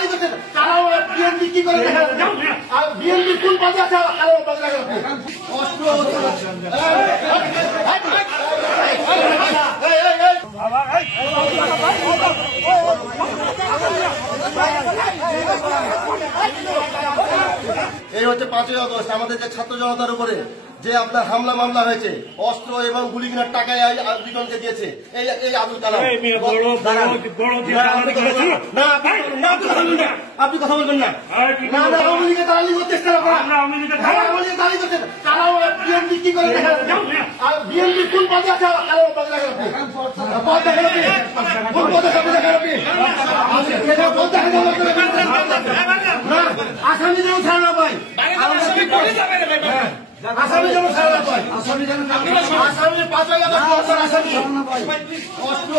দাঁড়িয়ে করছেন তারাও বিএনপি কি করে আর বিএনপি কোন পদে আছে আরো পদে আছে অস্ত্র এই হচ্ছে 5ই আগস্ট আমাদের যে ছাত্র জনতার উপরে যে আপনার হামলা মামলা হয়েছে অস্ত্র এবং গুলি কেনার টাকায় দুজনকে দিয়েছে এই আবুল কালাম আপনি কথা বলবেন না আওয়ামী লীগের দালালি করতে চেষ্টা করেন আওয়ামী লীগের দালালি করছেন তারাও বিএনপি কি করে আর বিএনপি কোন পদে আছে আরো পদে আছে পদ দেখেন আপনি কোন পদে আপনি দেখেন আপনি পদ দেখেন আসামি যেন ছাড়া না পাই আসামি যেন ছাড়া না পাই আসামি 5ই আগস্ট আসামি অস্ত্র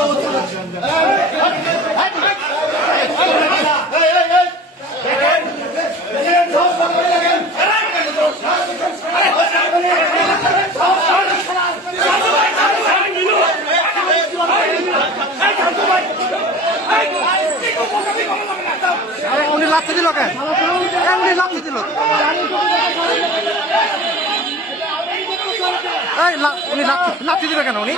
উনি লাথি দিল কেন উনি লাথি দিল উনি লাথি দিল কেন উনি